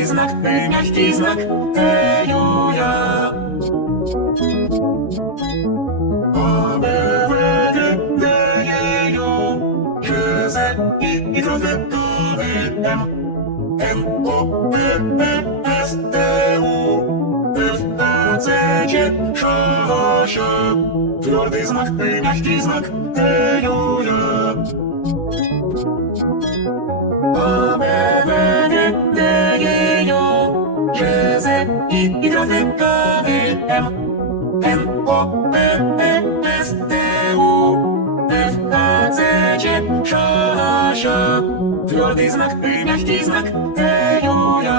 Mягкий знак, Ю-я. А, Б, В, Г, Д, Е, Ю, Ж, З, І, З, Д, М, Н, О, П, П, С, Т, У, Ф, А, Ц, Ч, Ш, Щ. Твердый знак, мягкий знак, Ю-я. А, Б, В, Г, Д, Е, Ю, Ж, З, І, З, Д, М, Н, О, П, П, С, Т, У, Ф, А, Ц, Ч, Ш, Щ. Твердый знак, мягкий знак, Ю-я.